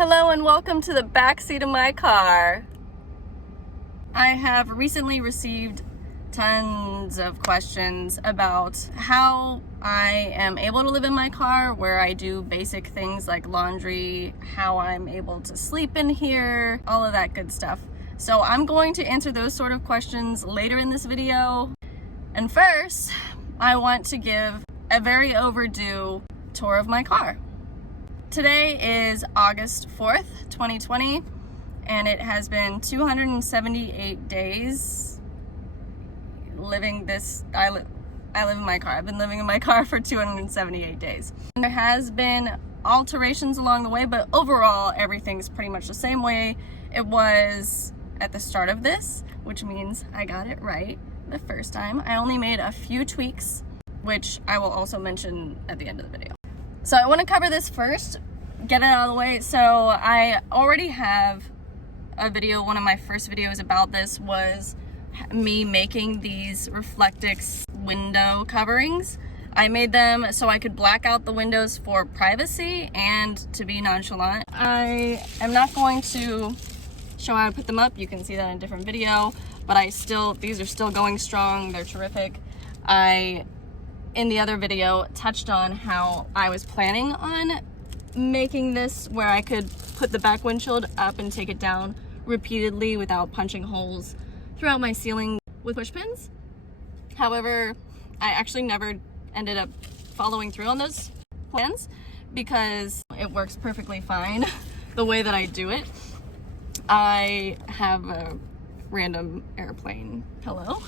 Hello and welcome to the backseat of my car. I have recently received tons of questions about how I am able to live in my car, where I do basic things like laundry, how I'm able to sleep in here, all of that good stuff. So I'm going to answer those sort of questions later in this video. And first, I want to give a very overdue tour of my car. Today is August 4th, 2020, and it has been 278 days living this. I live in my car. I've been living in my car for 278 days. And there has been alterations along the way, but overall everything's pretty much the same way it was at the start of this, which means I got it right the first time. I only made a few tweaks, which I will also mention at the end of the video. So I want to cover this first, get it out of the way. So I already have a video. One of my first videos about this was me making these Reflectix window coverings. I made them so I could black out the windows for privacy and to be nonchalant. I am not going to show how to put them up. You can see that in a different video, but these are still going strong. They're terrific. In the other video, touched on how I was planning on making this where I could put the back windshield up and take it down repeatedly without punching holes throughout my ceiling with push pins. However, I actually never ended up following through on those plans because it works perfectly fine the way that I do it. I have a random airplane pillow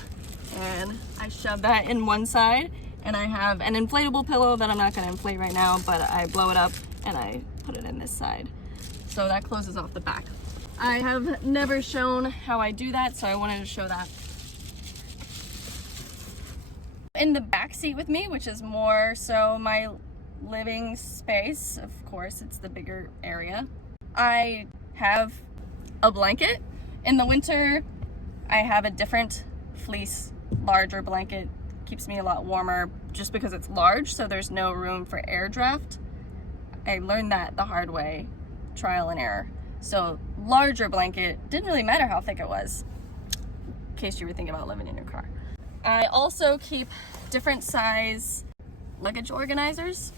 and I shove that in one side, and I have an inflatable pillow that I'm not going to inflate right now, but I blow it up and I put it in this side. So that closes off the back. I have never shown how I do that, so I wanted to show that. In the back seat with me, which is more so my living space, of course, it's the bigger area, I have a blanket. In the winter, I have a different fleece, larger blanket. Keeps me a lot warmer just because it's large, so there's no room for air draft. I learned that the hard way, trial and error. So larger blanket, didn't really matter how thick it was, in case you were thinking about living in your car. I also keep different size luggage organizers.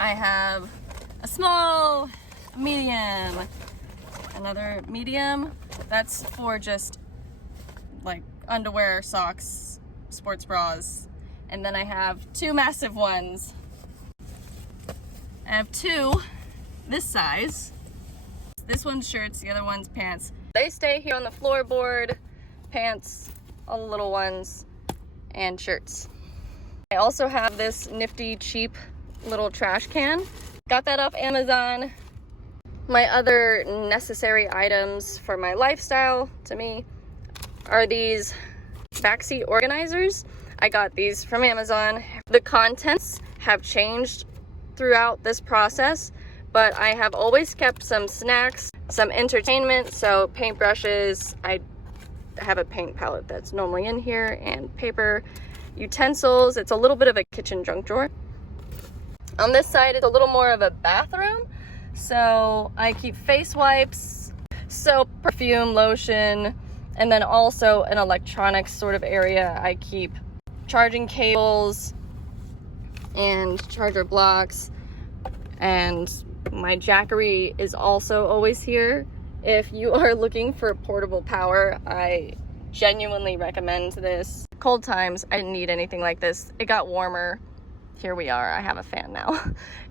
I have a small, a medium, another medium. That's for just like underwear, socks, sports bras. And then I have two massive ones. I have two this size. This one's shirts, the other one's pants. They stay here on the floorboard. Pants, all the little ones, and shirts. I also have this nifty, cheap little trash can. Got that off Amazon. My other necessary items for my lifestyle, to me, are these Baxi Organizers. I got these from Amazon. The contents have changed throughout this process, but I have always kept some snacks, some entertainment, so paintbrushes. I have a paint palette that's normally in here, and paper, utensils. It's a little bit of a kitchen junk drawer. On this side, it's a little more of a bathroom, so I keep face wipes, soap, perfume, lotion, and then also an electronics sort of area. I keep charging cables and charger blocks, and my Jackery is also always here. If you are looking for portable power, I genuinely recommend this. Cold times, I didn't need anything like this. It got warmer. Here we are. I have a fan now.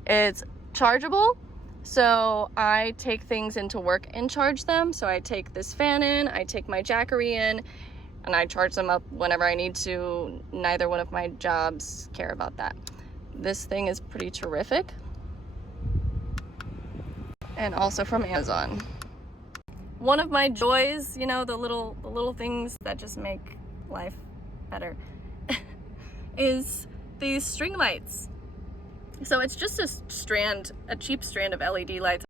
It's chargeable, so I take things into work and charge them. So I take this fan in, I take my Jackery in, and I charge them up whenever I need to. Neither one of my jobs care about that. This thing is pretty terrific. And also from Amazon. One of my joys, you know, the little things that just make life better, is these string lights. So it's just a cheap strand of LED lights,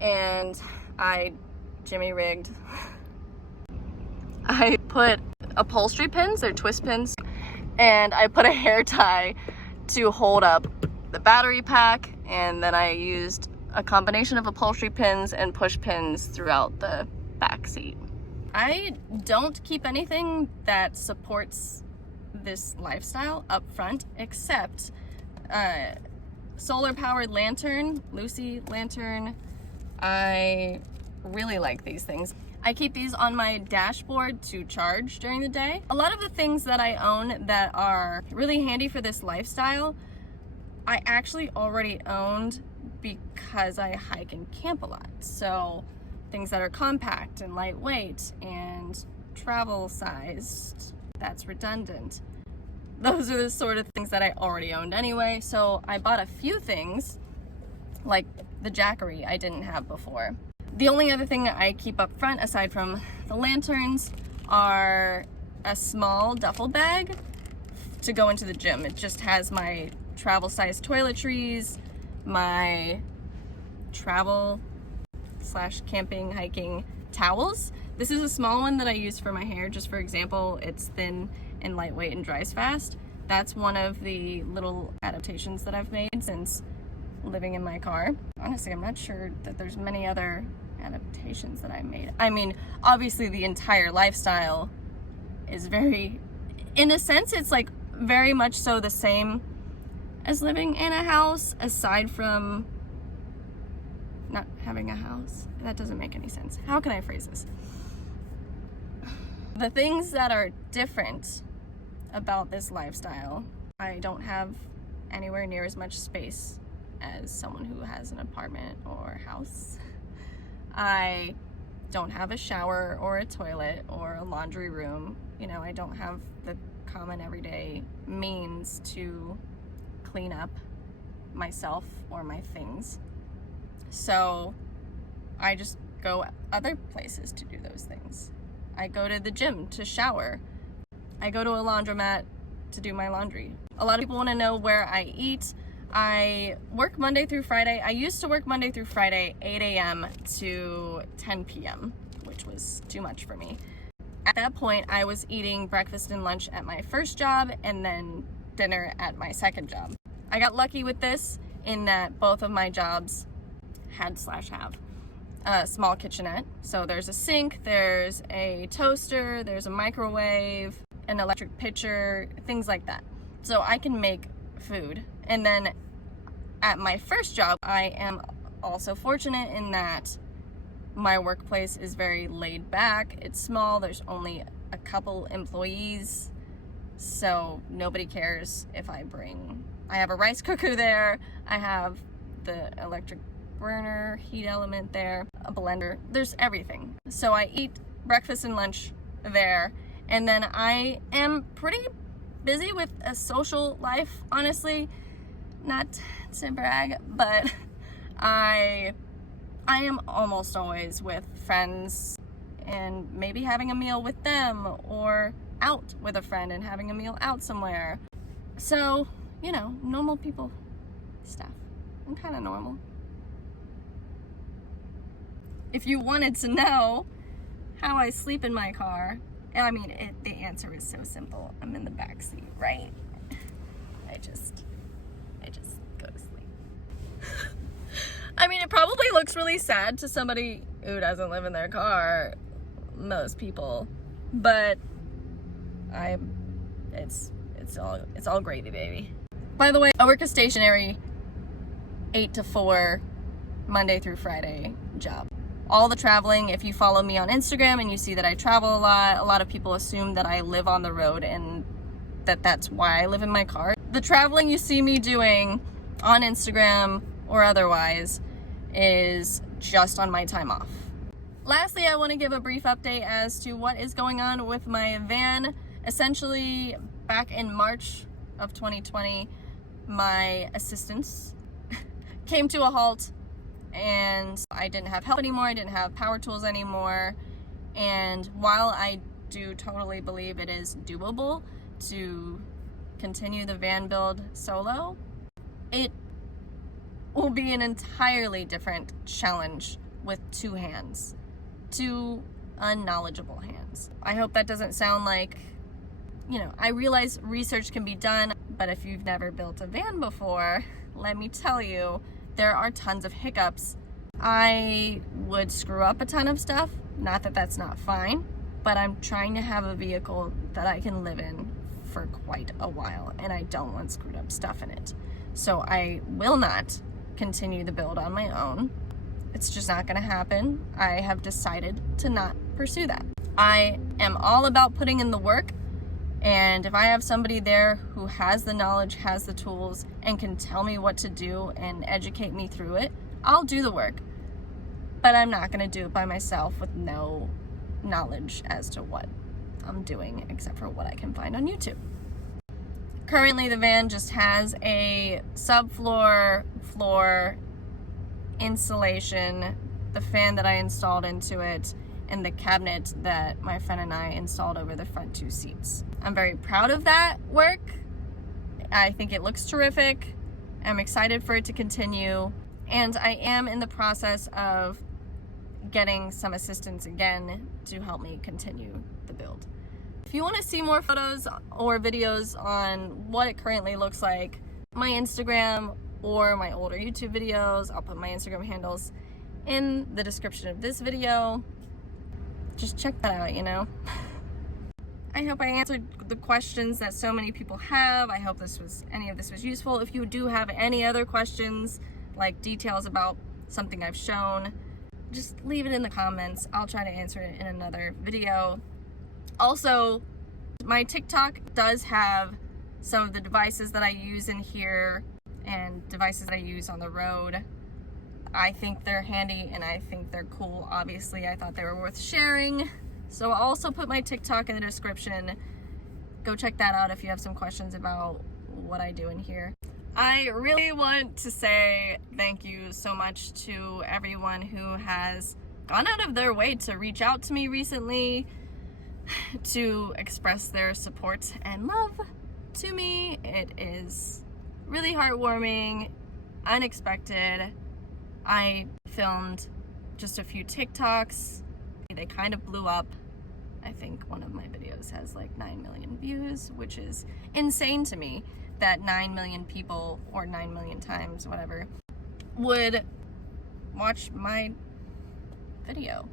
and I jimmy rigged. I put upholstery pins, they're twist pins, and I put a hair tie to hold up the battery pack, and then I used a combination of upholstery pins and push pins throughout the back seat. I don't keep anything that supports this lifestyle up front except solar powered lantern, Luci lantern. I really like these things. I keep these on my dashboard to charge during the day. A lot of the things that I own that are really handy for this lifestyle, I actually already owned because I hike and camp a lot. So things that are compact and lightweight and travel sized, that's redundant. Those are the sort of things that I already owned anyway. So I bought a few things like the Jackery I didn't have before. The only other thing that I keep up front aside from the lanterns are a small duffel bag to go into the gym. It just has my travel size toiletries, my travel / camping, hiking towels. This is a small one that I use for my hair. Just for example, it's thin and lightweight and dries fast. That's one of the little adaptations that I've made since living in my car. Honestly, I'm not sure that there's many other adaptations that I made. I mean, obviously the entire lifestyle is very, in a sense, it's like very much so the same as living in a house, aside from not having a house. That doesn't make any sense. How can I phrase this? The things that are different about this lifestyle, I don't have anywhere near as much space as someone who has an apartment or house. I don't have a shower or a toilet or a laundry room. You know, I don't have the common everyday means to clean up myself or my things. So I just go other places to do those things. I go to the gym to shower. I go to a laundromat to do my laundry. A lot of people want to know where I eat. I work Monday through Friday. I used to work Monday through Friday, 8 a.m. to 10 p.m., which was too much for me. At that point, I was eating breakfast and lunch at my first job and then dinner at my second job. I got lucky with this in that both of my jobs had / have a small kitchenette. So there's a sink, there's a toaster, there's a microwave, an electric pitcher, things like that. So I can make food. And then at my first job, I am also fortunate in that my workplace is very laid back. It's small, there's only a couple employees, so nobody cares if I have a rice cooker there, I have the electric burner, heat element there, a blender, there's everything. So I eat breakfast and lunch there, and then I am pretty busy with a social life, honestly. Not to brag, but I am almost always with friends and maybe having a meal with them, or out with a friend and having a meal out somewhere. So, you know, normal people stuff. I'm kind of normal. If you wanted to know how I sleep in my car, I mean, the answer is so simple. I'm in the back seat, right? I just go to sleep. I mean, it probably looks really sad to somebody who doesn't live in their car, most people, but it's all gravy, baby. By the way, I work a stationary 8 to 4 Monday through Friday job. All the traveling, if you follow me on Instagram and you see that I travel a lot of people assume that I live on the road and that's why I live in my car. The traveling you see me doing on Instagram or otherwise is just on my time off. Lastly, I want to give a brief update as to what is going on with my van. Essentially, back in March of 2020, my assistance came to a halt and I didn't have help anymore. I didn't have power tools anymore. And while I do totally believe it is doable to continue the van build solo, it will be an entirely different challenge with 2 hands, 2 unknowledgeable hands. I hope that doesn't sound like, I realize research can be done, but if you've never built a van before, let me tell you, there are tons of hiccups. I would screw up a ton of stuff. Not that that's not fine, but I'm trying to have a vehicle that I can live in for quite a while, and I don't want screwed up stuff in it. So I will not continue the build on my own. It's just not gonna happen. I have decided to not pursue that. I am all about putting in the work, and if I have somebody there who has the knowledge, has the tools, and can tell me what to do and educate me through it, I'll do the work. But I'm not gonna do it by myself with no knowledge as to what I'm doing except for what I can find on YouTube. Currently the van just has a subfloor, floor, insulation, the fan that I installed into it, and the cabinet that my friend and I installed over the front 2 seats. I'm very proud of that work. I think it looks terrific. I'm excited for it to continue, and I am in the process of getting some assistance again to help me continue the build. If you want to see more photos or videos on what it currently looks like, my Instagram or my older YouTube videos, I'll put my Instagram handles in the description of this video. Just check that out, you know. I hope I answered the questions that so many people have. I hope any of this was useful. If you do have any other questions, like details about something I've shown, just leave it in the comments. I'll try to answer it in another video. Also, my TikTok does have some of the devices that I use in here and devices that I use on the road. I think they're handy and I think they're cool. Obviously, I thought they were worth sharing. So I'll also put my TikTok in the description. Go check that out if you have some questions about what I do in here. I really want to say thank you so much to everyone who has gone out of their way to reach out to me recently, to express their support and love to me. It is really heartwarming, unexpected. I filmed just a few TikToks. They kind of blew up. I think one of my videos has like 9 million views, which is insane to me that 9 million people, or 9 million times, whatever, would watch my video.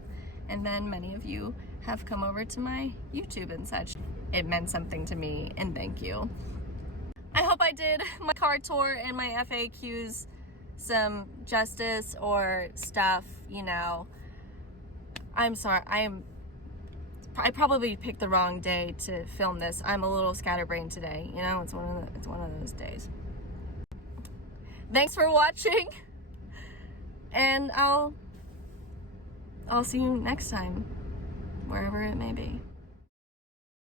And then many of you have come over to my YouTube and such. It meant something to me, and thank you. I hope I did my car tour and my FAQs some justice or stuff, you know. I'm sorry, I probably picked the wrong day to film this. I'm a little scatterbrained today, you know. It's one of those days. Thanks for watching, and I'll see you next time, wherever it may be.